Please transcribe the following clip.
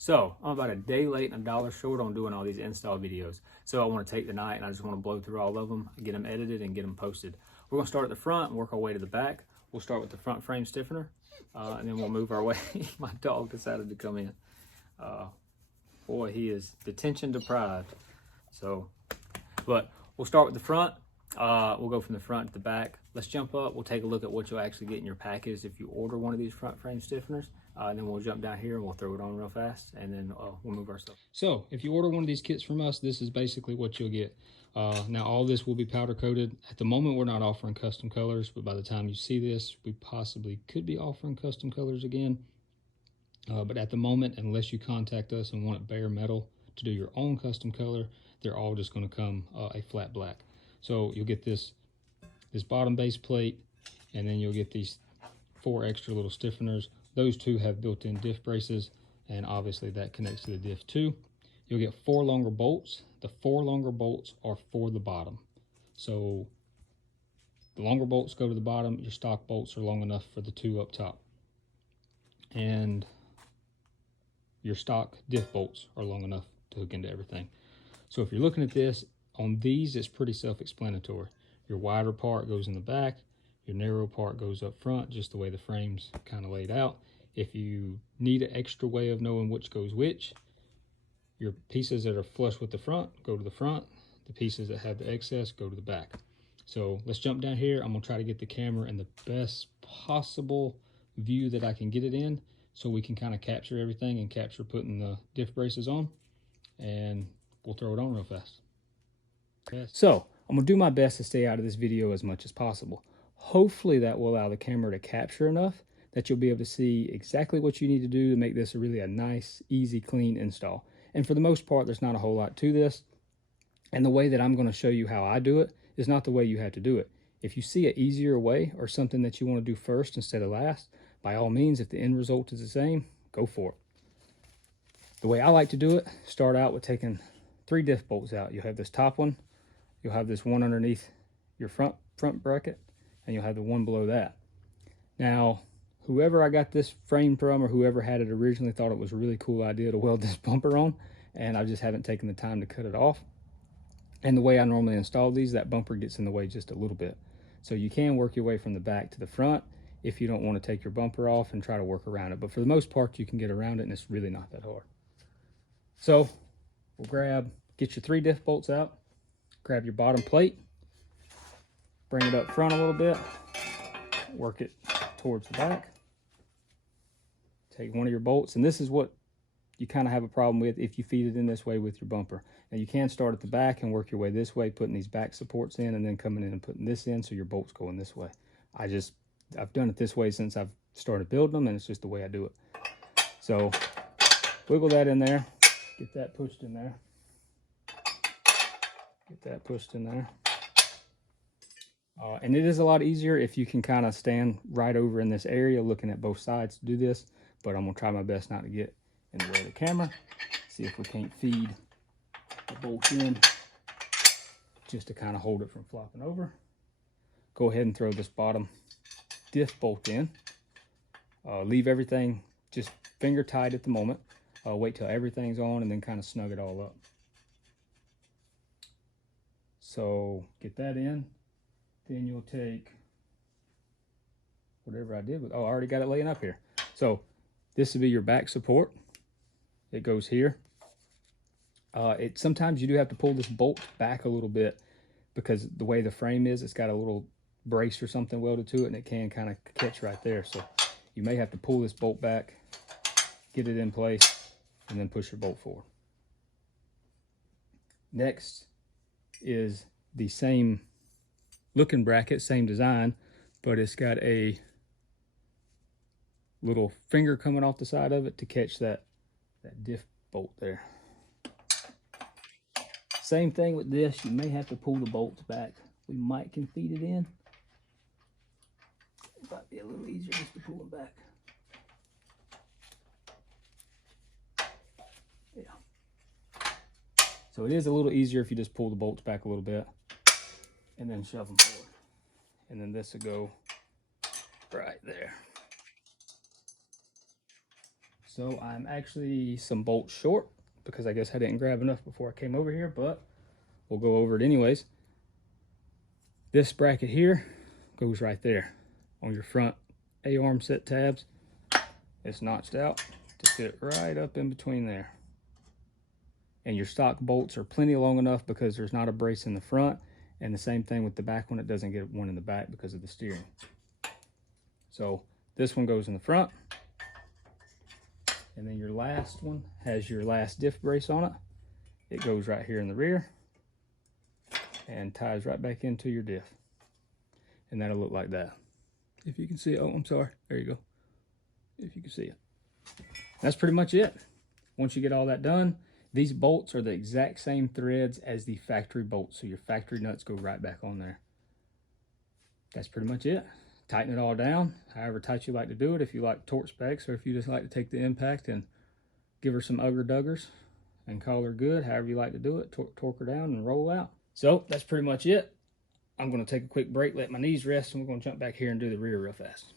So I'm about a day late and $1 short on doing all these install videos. So I want to take the night and I just want to blow through all of them, get them edited and get them posted. We're going to start at the front and work our way to the back. We'll start with the front frame stiffener and then we'll move our way. My dog decided to come in. Boy, he is detention deprived. So, but we'll start with the front. We'll go from the front to the back. Let's jump up. We'll take a look at what you'll actually get in your package if you order one of these front frame stiffeners. And then we'll jump down here and we'll throw it on real fast, and then we'll move our stuff. So if you order one of these kits from us, this is basically what you'll get. Now all this will be powder coated. At the moment, we're not offering custom colors, but by the time you see this, we possibly could be offering custom colors again. But at the moment, unless you contact us and want it bare metal to do your own custom color, they're all just going to come a flat black. So you'll get this bottom base plate, and then you'll get these 4 extra little stiffeners. Those 2 have built-in diff braces, and obviously that connects to the diff too. You'll get 4 longer bolts. The 4 longer bolts are for the bottom. So the longer bolts go to the bottom. Your stock bolts are long enough for the 2 up top. And your stock diff bolts are long enough to hook into everything. So if you're looking at this, on these, it's pretty self-explanatory. Your wider part goes in the back. Your narrow part goes up front, just the way the frame's kind of laid out. If you need an extra way of knowing which goes which, your pieces that are flush with the front go to the front. The pieces that have the excess go to the back. So let's jump down here. I'm gonna try to get the camera in the best possible view that I can get it in, so we can kind of capture everything and capture putting the diff braces on, and we'll throw it on real fast. So I'm gonna do my best to stay out of this video as much as possible. Hopefully that will allow the camera to capture enough that you'll be able to see exactly what you need to do to make this a nice, easy, clean install. And for the most part, there's not a whole lot to this. And the way that I'm going to show you how I do it is not the way you have to do it. If you see an easier way or something that you want to do first instead of last, by all means, if the end result is the same, go for it. The way I like to do it, start out with taking 3 diff bolts out. You'll have this top one, you'll have this one underneath your front bracket, and you'll have the one below that. Now, whoever I got this frame from, or whoever had it originally, thought it was a really cool idea to weld this bumper on, and I just haven't taken the time to cut it off. And the way I normally install these, that bumper gets in the way just a little bit. So you can work your way from the back to the front if you don't want to take your bumper off and try to work around it. But for the most part, you can get around it, and it's really not that hard. So we'll get your 3 diff bolts out, grab your bottom plate, bring it up front a little bit, work it towards the back. Take one of your bolts, and this is what you kind of have a problem with if you feed it in this way with your bumper. Now you can start at the back and work your way this way, putting these back supports in, and then coming in and putting this in so your bolts go in this way. I've done it this way since I've started building them, and it's just the way I do it. So wiggle that in there, get that pushed in there, get that pushed in there. And it is a lot easier if you can kind of stand right over in this area looking at both sides to do this, but I'm going to try my best not to get in the way of the camera. See if we can't feed the bolt in just to kind of hold it from flopping over. Go ahead and throw this bottom diff bolt in. Leave everything just finger tight at the moment. Wait till everything's on and then kind of snug it all up. So get that in. Then you'll take whatever I did with, I already got it laying up here. So this would be your back support. It goes here. Sometimes you do have to pull this bolt back a little bit because the way the frame is, it's got a little brace or something welded to it, and it can kind of catch right there. So you may have to pull this bolt back, get it in place, and then push your bolt forward. Next is the same looking bracket, same design, but it's got a little finger coming off the side of it to catch that diff bolt there. Same thing with this, you may have to pull the bolts back. We might can feed it in. It might be a little easier just to pull them back. Yeah. So it is a little easier if you just pull the bolts back a little bit and then shove them forward. And then this will go right there. So I'm actually some bolts short because I guess I didn't grab enough before I came over here, but we'll go over it anyways. This bracket here goes right there on your front A-arm set tabs. It's notched out to fit right up in between there. And your stock bolts are plenty long enough because there's not a brace in the front, and the same thing with the back one, it doesn't get one in the back because of the steering. So this one goes in the front, and then your last one has your last diff brace on it. It goes right here in the rear and ties right back into your diff, and that'll look like that. If you can see it. Oh, I'm sorry, there you go. If you can see it. That's pretty much it. Once you get all that done, these bolts are the exact same threads as the factory bolts, so your factory nuts go right back on there. That's pretty much it. Tighten it all down, however tight you like to do it. If you like torque specs, or if you just like to take the impact and give her some ugger-duggers and call her good, however you like to do it, torque her down and roll out. So that's pretty much it. I'm going to take a quick break, let my knees rest, and we're going to jump back here and do the rear real fast.